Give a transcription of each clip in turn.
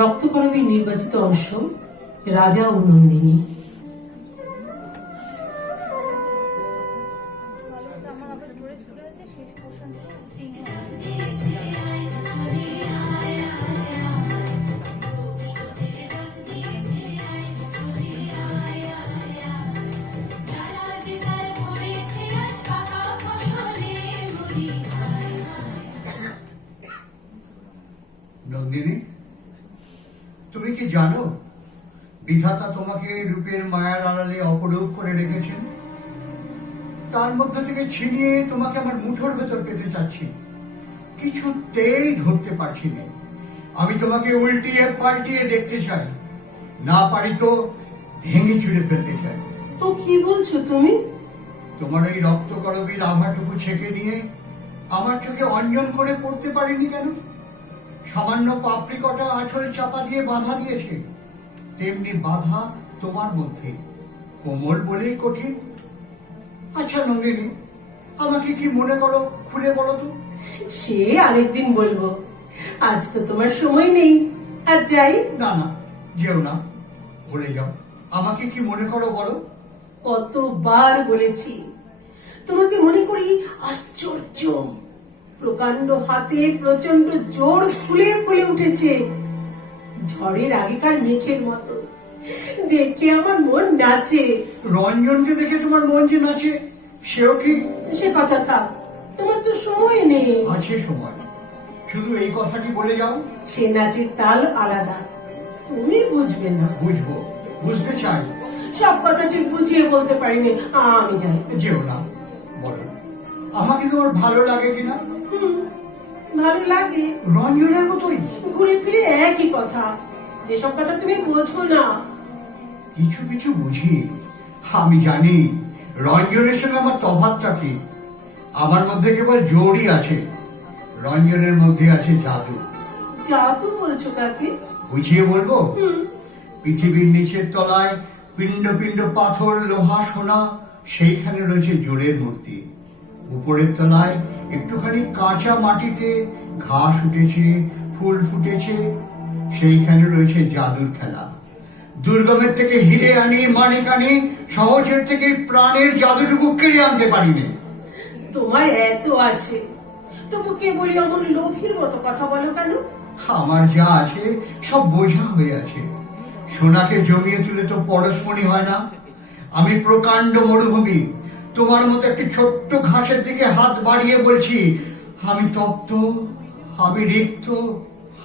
রক্তকরবীর নির্বাচিত অংশ রাজা ও নন্দিনী। নন্দিনী, তুমি কি জানো বিধাতা তোমাকে রূপের মায়ার আড়ালে অপরূপ করে রেখেছেন? তার মধ্যে থেকে ছিনিয়ে তোমাকে আমার মুঠোর ভেতর পেতে চাচ্ছি, কিছুতেই ধরতে পারছি না। আমি তোমাকে উল্টিয়ে পাল্টিয়ে দেখতে চাই, না পারি তো ভেঙে চুরে ফেলতে চাই। তো কি বলছো তুমি? তোমার এই রক্তকরবীর আভাটুকু ছেঁকে নিয়ে আমার চোখে অঞ্জন করে পড়তে পারিনি কেন? সামান্য পাপড়ি কটা আঁচল চাপা দিয়ে বাধা দিয়েছে, তেমনি বাধা তোমার মধ্যে, কোমল বলেই কঠিন। আচ্ছা নন্দিনী, আমাকে কি মনে করো খুলে বলো তো। সে আরেকদিন বলবো, আজ তো তোমার সময় নেই। আজ যাই। না না, যেও না, বলে যাও। আমাকে কি মনে করো বলো। কতবার বলেছি তোমাকে মনে করি আশ্চর্য, প্রকাণ্ড হাতে প্রচন্ড জোর ফুলে ফুলে উঠেছে, ঝড়ের আগেকার মেঘের মতো। দেখে আমার মন নাচে। রঞ্জনকে দেখে তোমার মন যে নাচে, সেও কি? সে কথা থাক, তোমার তো সময় নেই। আছে সময়, শুধু এই কথাটি বলে যাও। সে নাচের তাল আলাদা, তুমি বুঝবে না। বুঝবো, বুঝতে চাই। সব কথা ঠিক বুঝিয়ে বলতে পারিনি, আমি যাই। যেও না, বলো আমাকে তোমার ভালো লাগে কিনা। ভালো লাগে, রঞ্জনের মতোই। ঘুরে ফিরে একই কথা, যেসব কথা তুমি বোঝো না। কিছু কিছু বুঝি, আমি জানি রঞ্জনের সঙ্গে আমার তফাৎটা কি। আমার মধ্যে কেবল জোরই আছে, রঞ্জনের মধ্যে আছে জাদু। জাদু বলছো কাকে? বুঝিয়ে বলবো। পৃথিবীর নিচের তলায় পিণ্ড পিণ্ড পাথর, লোহা, সোনা, সেইখানে রয়েছে জোরের মূর্তি। উপরের তলায় একটুখানি কাঁচা মাটিতে ঘাস উঠেছে, ফুল ফুটেছে, সেইখানে রয়েছে জাদুর খেলা। দুর্গমের থেকে হিরে আনি, মানিক আনি, সহজের থেকে প্রাণের জাদুটুকু কেড়ে আনতে পারিনি। তোমার এত আছে, তবু কে বলি অমন লোভীর মতো কথা বলো কেন? আমার যা আছে সব বোঝা হয়ে আছে। সোনাকে জমিয়ে তুলে তো পরশমণি হয় না। আমি প্রকাণ্ড মরুভূমি, তোমার মতো একটি ছোট্ট ঘাসের দিকে হাত বাড়িয়ে বলছি, আমি তপ্ত, আমি রিক্ত,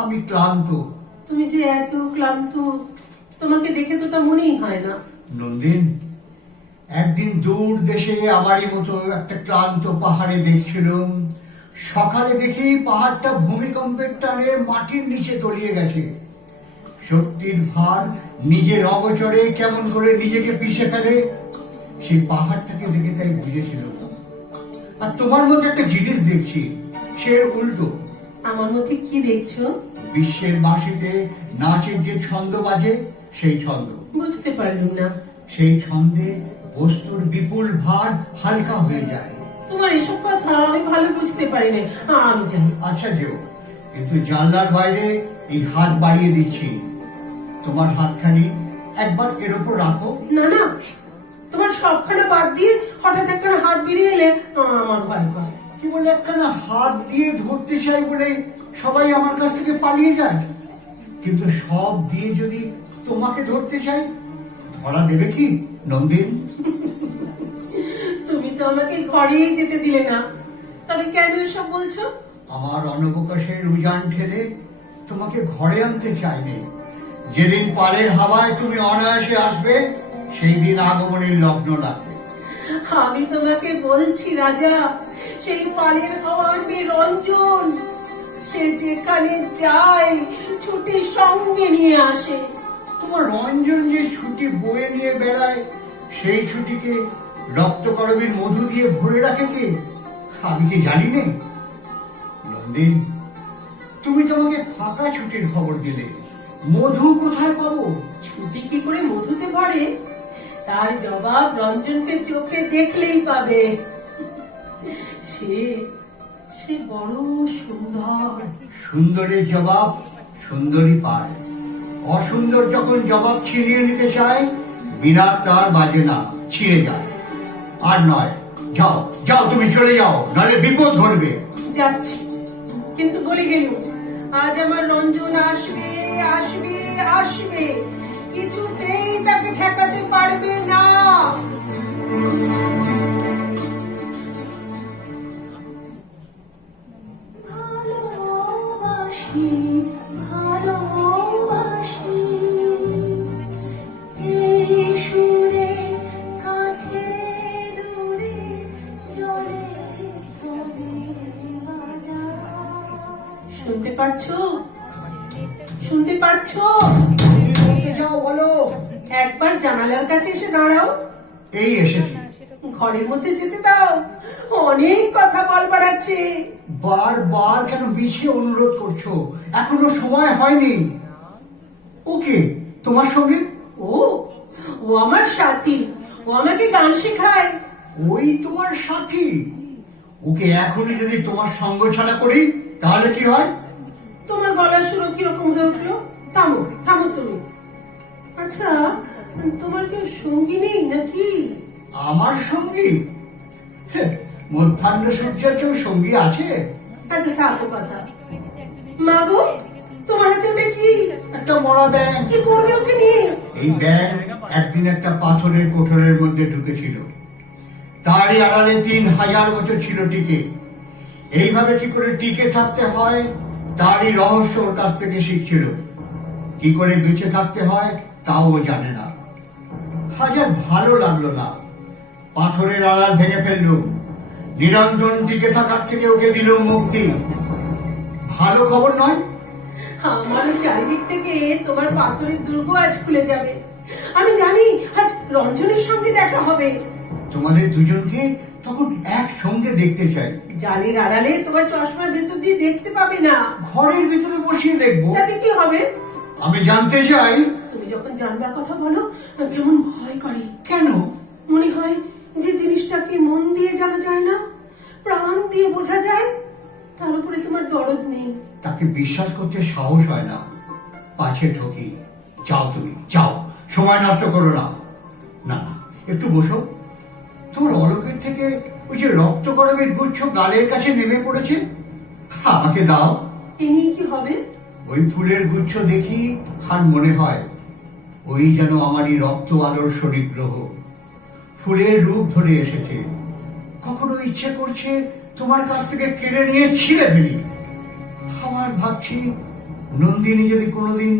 আমি ক্লান্ত। তুমি যে এত ক্লান্ত, তোমাকে দেখে তো তা মনেই হয় না। নন্দিন, একদিন দূর দেশে আমারই মতো একটা ক্লান্ত পাহাড়ে দেখছিলাম। সকালে দেখি পাহাড়টা ভূমিকম্পের টানে মাটির নিচে তলিয়ে গেছে। শক্তির ভার নিজের অগোচরে কেমন করে নিজেকে পিষে ফেলে, সেই পাহাড়টাকে দেখে তাই বুঝেছিল। আর তোমার মধ্যে একটা জিনিস দেখছি, সে উল্টো। আমার মধ্যে কি দেখছো? বিশ্বের বাঁশিতে নাচের যে ছন্দ বাজে, সেই ছন্দ। বুঝতে পারলুম না। সেই ছন্দে বস্তুর বিপুল ভার হালকা হয়ে যায়। তোমার এসব কথা আমি ভালো বুঝতে পারিনি, আমি যাই। আচ্ছা যেও, কিন্তু জানলার বাইরে এই হাত বাড়িয়ে দিচ্ছি, তোমার হাতখানি একবার এর উপর রাখো। না না, তোমার সবখানে বাদ দিয়ে হঠাৎ একখানা হাত বেরিয়ে এলে আমার ভয় করে। কি বলে একখানা হাত দিয়ে ধরতে চাই বলে সবাই আমার কাছ থেকে পালিয়ে যায়, কিন্তু সব দিয়ে যদি তোমাকে ধরতে চাই, ধরা দেবে কি নন্দিন? তুমি তো আমাকে ঘরেই যেতে দিলে না, তবে কেন এসব বলছো? আমার অনবকাশের উজান ঠেলে তোমাকে ঘরে আনতে চাইনি। যেদিন পালের হাওয়ায় তুমি অনায়াসে আসবে, সেই দিন আগমনের লগ্ন লাগবে। আমি তোমাকে বলছি রাজা, সেই পালের হাওয়া আনবে রঞ্জন। সে যেখানে যায় ছুটি সঙ্গে নিয়ে আসে। তোমার রঞ্জন যে ছুটি বয়ে নিয়ে বেড়ায়, সেই ছুটিকে রক্তকরবীর মধু দিয়ে ভরে রাখে কে? আমি কি জানি না? নন্দিন, তুমি তোমাকে ফাঁকা ছুটির খবর দিলে, মধু কোথায় পাবো? ছুটি কি করে মধুতে ভরে, তার জবাব রঞ্জনকে চোখে দেখলেই পাবে। সে সে বড় সুন্দর। সুন্দরের জবাব সুন্দরী পায়। অসুন্দর যখন জবাব ছিনিয়ে নিতে চায়, বিরাট তার বাজে না, ছিঁড়ে যায়। আর নয়, যাও যাও, তুমি চলে যাও, নাহলে বিপদ ঘটবে। যাচ্ছি, কিন্তু বলে গেলুম আজ আমার রঞ্জন আসবে আসবে আসবে, কিছুতেই তাকে ঠেকাতে পারবে না। ভালোবাসি ভালোবাসি এই সুরে কাছে দূরে জলে বাজা। শুনতে পাচ্ছো? শুনতে পাচ্ছো? যাও, বলো। একবার জানালার কাছে এসে দাঁড়াও। এই এসেছি। ঘরের মধ্যে যেতে দাও, অনেক কথা বলবার আছে। বারবার কেন মিশিয়ে অনুরোধ করছো? এখনো সময় হয়নি। ওকে, তোমার সঙ্গে? ও ও আমার সাথী, ও আমাকে গান শেখায়। ওই তোমার সাথী? ওকে এখনই যদি তোমার সঙ্গ ছাড়া করি তাহলে কি হয়? তোমার গলার সুর কিরকম হয়ে উঠলো? থামো থামো তুমি। আচ্ছা, তোমার কেউ সঙ্গী নেই নাকি? আমার সঙ্গী? মধ্যাহ্ন সূর্যের কেউ সঙ্গী আছে? আচ্ছা থাকো কথা। মা গো, তোমার হাতে ওটা কি? একটা মরা ব্যাঙ। কি করবে ওকে নিয়ে? এই ব্যাঙ একদিন একটা পাথরের কোঠরের মধ্যে ঢুকেছিল, তারই আড়ালে 3000 বছর ছিল টিকে। এইভাবে কি করে টিকে থাকতে হয় তারই রহস্য ওর কাছ থেকে শিখছিল। কি করে বেঁচে থাকতে হয় তাও ও জানে না। হাজার ভালো লাগলো না, পাথরের আড়াল ভেঙে ফেললুম, নিরন্তর টিকে থাকার থেকে ওকে দিল মুক্তি। ভালো খবর নয়? আমারও চারিদিক থেকে তোমার পাথরের দুর্গ আজ খুলে যাবে। আমি জানি আজ রঞ্জনের সঙ্গে দেখা হবে। তোমাদের দুজনকে তখন একসঙ্গে দেখতে চাই। জালের আড়ালে তোমার চশমার ভেতর দিয়ে দেখতে পাবে না। ঘরের ভিতরে বসিয়ে দেখবো। তাতে কি হবে? আমি জানতে চাই। তুমি যখন জানবার কথা বলো কেমন ভয় করে। কেন? মনে হয় যে জিনিসটাকে মন দিয়ে জানা যায় না, প্রাণ দিয়ে বোঝা যায়, তার উপরে তোমার দরদ নেই। তাকে বিশ্বাস করতে সাহস হয় না, পাছে ঠকি। যাও তুমি, যাও, সময় নষ্ট করো না। না না, একটু বসো। তোমার অলকের থেকে ওই যে রক্ত গরমের গুচ্ছ গালের কাছে নেমে পড়েছে, আমাকে দাও। এ নিয়ে কি হবে? ওই ফুলের গুচ্ছ দেখি আর মনে হয় ওই যেন আমারই রক্ত আলোর শনিগ্রহ, ফুলের রূপ ধরে এসেছে। কখনো ইচ্ছে করছে তোমার কাছ থেকে কেড়ে নিয়ে ছিঁড়ে ফেলি। আবার ভাবছি নন্দিনী যদি কোনোদিন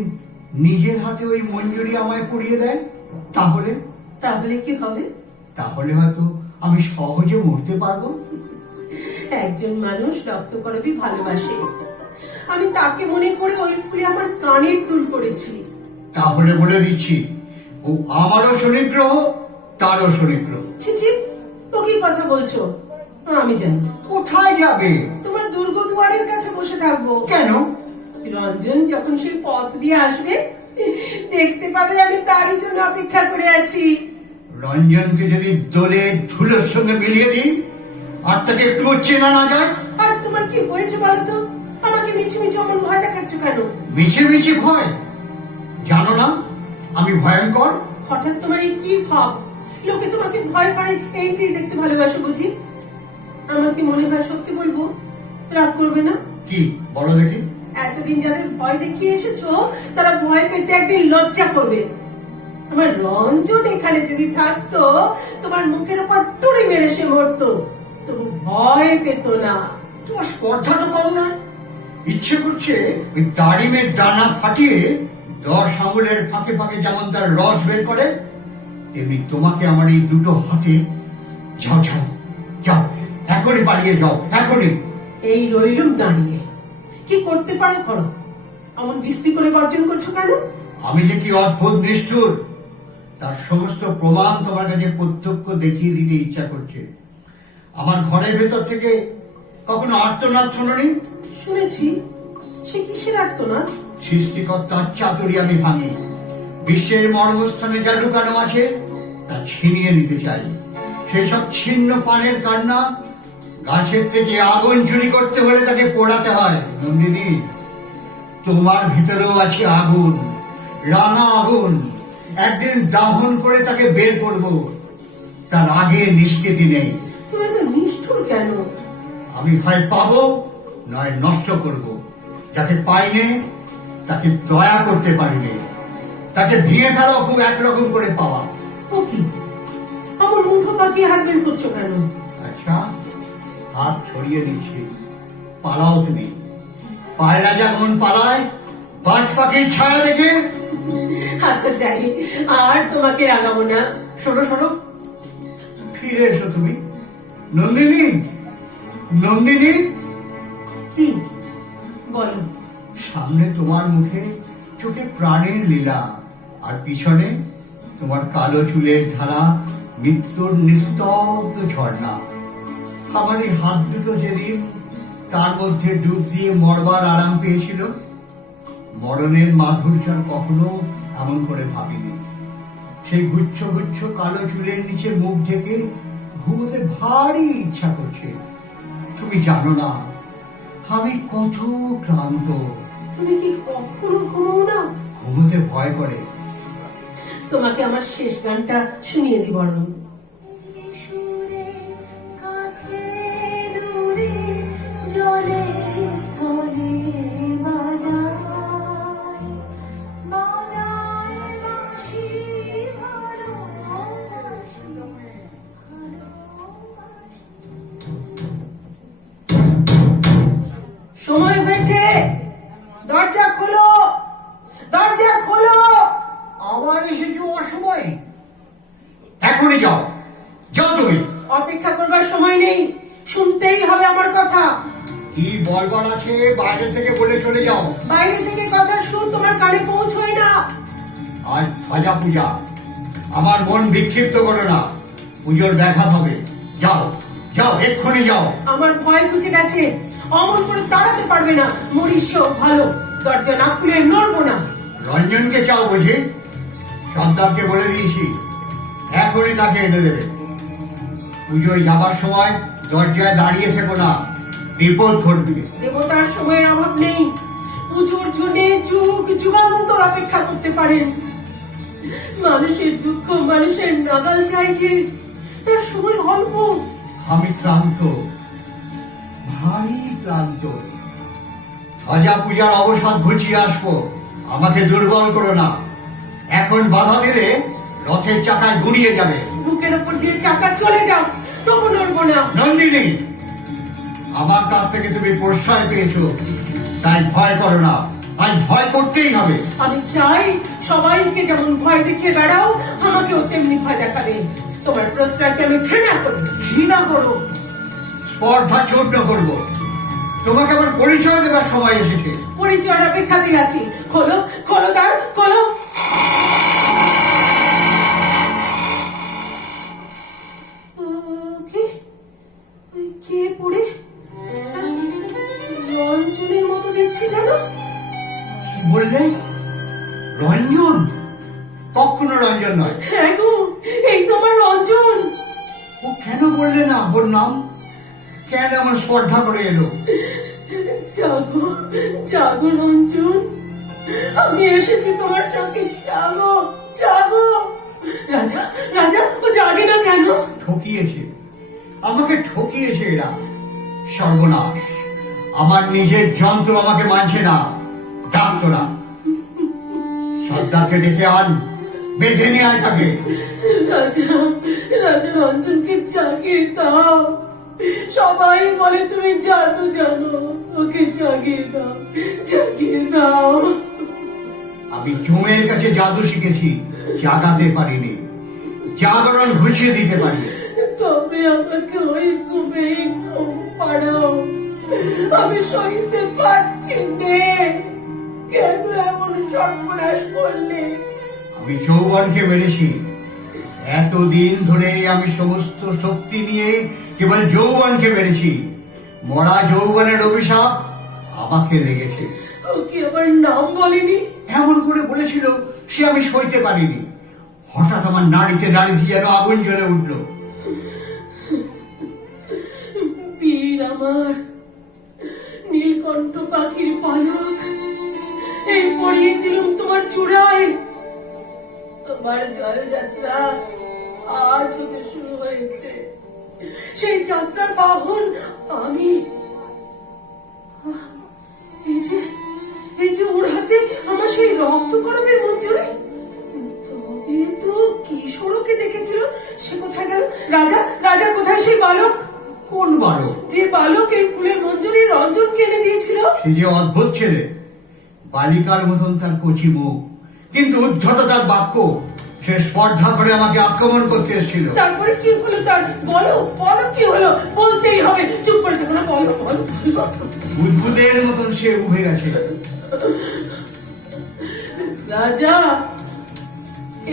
নিজের হাতে ওই মঞ্জুরি আমায় পরিয়ে দেয় তাহলে? তাহলে কি হবে? তাহলে হয়তো আমি সহজে মরতে পারবো। একজন মানুষ রক্ত করবি ভালোবাসে, আমি তাকে মনে করে ওই ফুলে আমার কানের দুল করেছি। তাহলে বলে দিচ্ছি, ও আমারও শনিগ্রহ, তারও শনিগ্রহ। ছি, তো কি কথা বলছো? আমি জানি। কোথায় যাবে? তোমার দুর্গ দুয়ারের কাছে বসে থাকবো। কেন? রঞ্জন যখন সেই পথ দিয়ে আসবে দেখতে পাবে আমি তারই জন্য অপেক্ষা করে আছি। রঞ্জনকে যদি দোলে ধুলোর সঙ্গে মিলিয়ে দিই আর তাকে একটু চেনা না যায়? আজ তোমার কি হয়েছে বলো তো? আমাকে মিছিমিছি অমন ভয় দেখাচ্ছ কেন? মিছিমিছি ভয়? জানো না আমি ভয়ঙ্কর? হঠাৎ তোমার এই কি ভাব? লোকে তোমাকে ভয় করে এইটাই দেখতে ভালোবাসো বুঝি? আমার কি মনে হয় সত্যি বলবো? রাগ করবে না? কি বলো দেখি? এতদিন যাদের ভয় দেখিয়ে এসেছো তারা ভয় পেতে একদিন লজ্জা করবে। আমার রঞ্জন এখানে যদি থাকতো তোমার মুখের উপর তুড়ি মেরে সে মরতো, তবু ভয় পেত না। তোমার স্পর্ধা তো কম না। ইচ্ছে করছে ওই দাড়িমের দানা ফাটিয়ে 10 আঙুলের ফাঁকে ফাঁকে যেমন তার রস বের করে, তেমনি তোমাকে আমার এই দুটো হাতে। যাও যাও যাও, এখনই পালিয়ে যাও, এখনই। এই রইলুম দাঁড়িয়ে, কি করতে পারো করো। এমন বিশ্রী করে গর্জন করছো কেন? আমি যে কি অদ্ভুত নিষ্ঠুর তার সমস্ত প্রমাণ তোমার কাছে প্রত্যক্ষ দেখিয়ে দিতে ইচ্ছা করছে। আমার ঘরের ভেতর থেকে কখনো আর্তনাদ শোনোনি? শুনেছি। সে কিসের আর্তনাদ? সৃষ্টিকর্তার চাতুরি আমি ভাঙি। বিশ্বের মর্মস্থানে যা লুকানো আছে তা ছিনিয়ে নিতে চাই। সেসব ছিন্ন পানের কান্না। গাছের থেকে আগুন চুরি করতে হলে তাকে পোড়াতে হয়। নন্দিনী, তোমার ভিতরেও আছে আগুন, রাঙা আগুন, একদিন দাহন করে তাকে বের করব। তার আগে নিষ্কৃতি নেই। তুমি এত নিষ্ঠুর কেন? আমি হয় পাবো নয় নষ্ট করব। যাকে পাইনে তাকে দয়া করতে পারিনি, তাকে দিয়ে ফেলা খুব একরকম করে পাওয়া। ও কি, আমার মুঠো পাকিয়ে হাত বের করছো কেন? আচ্ছা, হাত ছড়িয়ে নিচ্ছি, পালাও তুমি। পায়রা যেমন পালায় বাজ পাখির ছায়া দেখে। আচ্ছা যাই, আর তোমাকে রাগাবো না। শোনো শোনো, ফিরে এসো তুমি। নন্দিনী, নন্দিনী, কি বলো? সামনে তোমার মুখে চোখে প্রাণের লীলা, আর পিছনে তোমার কালো চুলের ধারা, মৃত্যুর নিস্তব্ধ ঝর্ণা। আমার এই হাত দুটো যেদিন তার মধ্যে ডুব দিয়ে মরবার আরাম পেয়েছিল, মরণের মাধুর্য কখনো এমন করে ভাবিনি। সেই গুচ্ছ গুচ্ছ কালো চুলের নিচে মুখ ঢেকে ঘুমোতে ভারী ইচ্ছা করছে। তুমি জানো না আমি কত ক্লান্ত। তুমি কি কখনো ঘুমো না? ঘুমোতে ভয় করে। তোমাকে আমার শেষ গানটা শুনিয়ে দি বরং। সুরে কাছে দূরে জলে স্থলে বাজায় বাজায় বাঁশি ভালোবাসি সময় হয়েছে, দরজা খোলো, দরজা খোলো। আবার এসেছো অসময়ে? এখনই যাও, যাও তুমি। অপেক্ষা করবার সময় নেই, শুনতেই হবে আমার কথা। কি বলবার আছে বাইরে থেকে বলে চলে যাও। বাইরে থেকে কথার সুর তোমার কানে পৌঁছয় না। আজ ভাজা পূজা, আমার মন বিক্ষিপ্ত করো না। পুজোর ব্যাঘাত হবে। যাও যাও, এক্ষুনি যাও। আমার ভয় খুঁজে গেছে, অমন করে দাঁড়াতে পারবে না। মরিস ভালো, দরজা না খুলে নড়বো না। রঞ্জনকে চাও বুঝি? সর্দারকে বলে দিয়েছি, এখনই তাকে এনে দেবে। পুজোয় যাবার সময় দরজায় দাঁড়িয়ে থেকো না, বিপদ ঘটবে। দেবতার সময়ের অভাব নেই, পুজোর জন্য যুগ যুগান্তর অপেক্ষা করতে পারেন। মানুষের দুঃখ মানুষের নাগাল চাইছে, তার সময় অল্প। আমি ক্লান্ত, ভারী ক্লান্ত। ভাজা পূজার অবসাদ ঘুচিয়ে আসবো, আমাকে দুর্বল করো না। এখন বাধা দিলে রথের চাকায় গুড়িয়ে যাবে। বুকের উপর দিয়ে চাকা চলে যাও, তবু নড়বো না। নন্দিনী, আমার কাছ থেকে তুমি প্রশ্রয় পেয়েছো, তাই ভয় করো না। আজ ভয় করতেই হবে। আমি চাই সবাইকে যেমন ভয় দেখিয়ে বেড়াও, আমাকেও তেমনি ভয় দেখাবে। তোমার প্রশ্নকে আমি ঘৃণা করি। ঘৃণা করো, স্পর্ধা চূর্ণ করবো। তোমাকে আমার পরিচয় দেবার সময় এসেছে। পরিচয়ের অপেক্ষাতে আছি। খোলো খোলো দ্বার, খোলো। কে পড়ে? রঞ্জনের মতো দেখছি যেন। কি বললে? রঞ্জন? কখনো রঞ্জন নয়। হ্যাঁ গো, এই তো আমার রঞ্জন। ও কেন বললে না ওর নাম? কেন আমার স্পর্ধা করে এলো? জাগো জাগো রঞ্জন, আমি এসেছি তোমার চোখে। জাগো জাগো। রাজা রাজা, ও জাগে না কেন? ঠকিয়েছে, আমাকে ঠকিয়েছে এরা। সর্বনাশ, আমার নিজের যন্ত্র আমাকে মানছে না। ডাক্তারা, সর্দারকে ডেকে আন, বেঁধে নিয়ে আয় তাকে। রাজা রাজা, রঞ্জনকে জাগিয়ে দাও। সবাই বলে তুমি জাদু জানো, ওকে জাগিয়ে দাও, জাগিয়ে দাও। আমি জমের কাছে জাদু শিখেছি, জাগাতে পারিনি। জাগরণ ঘুচিয়ে দিতে পারি। তবে আমাকে ওই ঘুমে ঘুম পাড়াও, আমি সইতে পারছি নে। কেন এমন সর্বনাশ করলে? আমি যৌবনকে মেরেছি। এতদিন ধরে আমি সমস্ত শক্তি নিয়ে কেবল যৌবনকে মেরেছি। মরা যৌবনের অভিশাপ আমাকে লেগেছে। ও কি আমার নাম বলেনি? এমন করে বলেছিল, সে আমি সইতে পারিনি। হঠাৎ আমার নাড়িতে দাঁড়িয়ে যেন আগুন জ্বলে উঠল। বীর আমার, নীলকণ্ঠ পাখির পালক, এই পরিয়ে দিলাম তোমার চূড়ায়। তোমার জয়যাত্রা আজ হতে শুরু হয়েছে। সেই যাত্রার বাহন আমি। এই যে ওর হাতে আমার সেই রক্ত করবের মঞ্জুরি। তবে তো কিশোরকে দেখেছিল, সে কোথায় গেল? রাজা রাজা কোথায় সেই বালক? কোন বালক? যে বালক এই ফুলের মঞ্জুরি রঞ্জনকে এনে দিয়েছিল। সে যে অদ্ভুত ছেলে, বালিকার মতন তার কচি মুখ, কিন্তু উদ্ধত তার বাক্য। সে স্পর্ধা করে আমাকে আক্রমণ করতে এসেছিল। তারপরে কি হলো তার? বলো বলো, কি হলো? বলতেই হবে, চুপ করে থাকো না, বলো বলো বলো। বুদবুদের মতন সে উঠে গেছে। রাজা,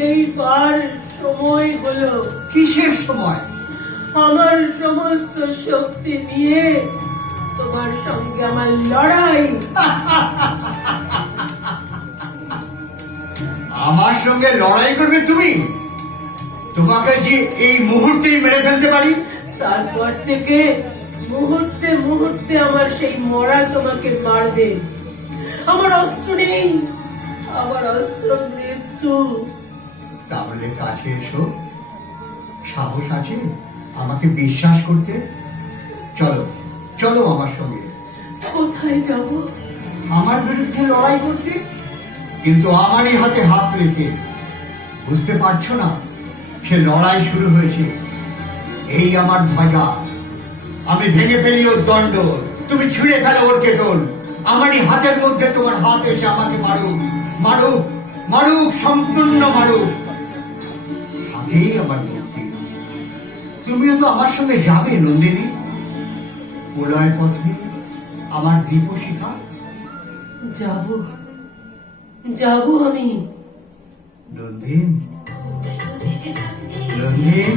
এইবার সময় হলো। কিসের সময়? আমার সমস্ত শক্তি নিয়ে তোমার সঙ্গে আমার লড়াই। আমার সঙ্গে লড়াই করবে তুমি? তোমাকে যে এই মুহূর্তেই মেরে ফেলতে পারি। তারপর থেকে মুহূর্তে মুহূর্তে আমার সেই মরা তোমাকে মারবে। আমার অস্ত্র নেই, আমার অস্ত্র মৃত্যু। তাহলে কাছে এসো, সাহস আছে আমাকে বিশ্বাস করতে? চলো চলো আমার সঙ্গে। কোথায় যাব? আমার বিরুদ্ধে লড়াই করতে, কিন্তু আমারই হাতে হাত রেখে। বুঝতে পারছো না? সে লড়াই শুরু হয়েছে। এই আমার ধ্বজা, আমি ভেঙে ফেলি ওর দণ্ড, তুমি ছুঁড়ে ফেলো ওর কেতন। আমারই হাতের মধ্যে তোমার হাত এসে আমাকে মারুক, মারুক, মারুক, সম্পূর্ণ মারুক। হাতেই আমার মুক্তি। তুমিও তো আমার সঙ্গে যাবে নন্দিনী, প্রলয় পথে আমার দীপশিখা। যাব যাব আমি। নন্দিন, নন্দিন।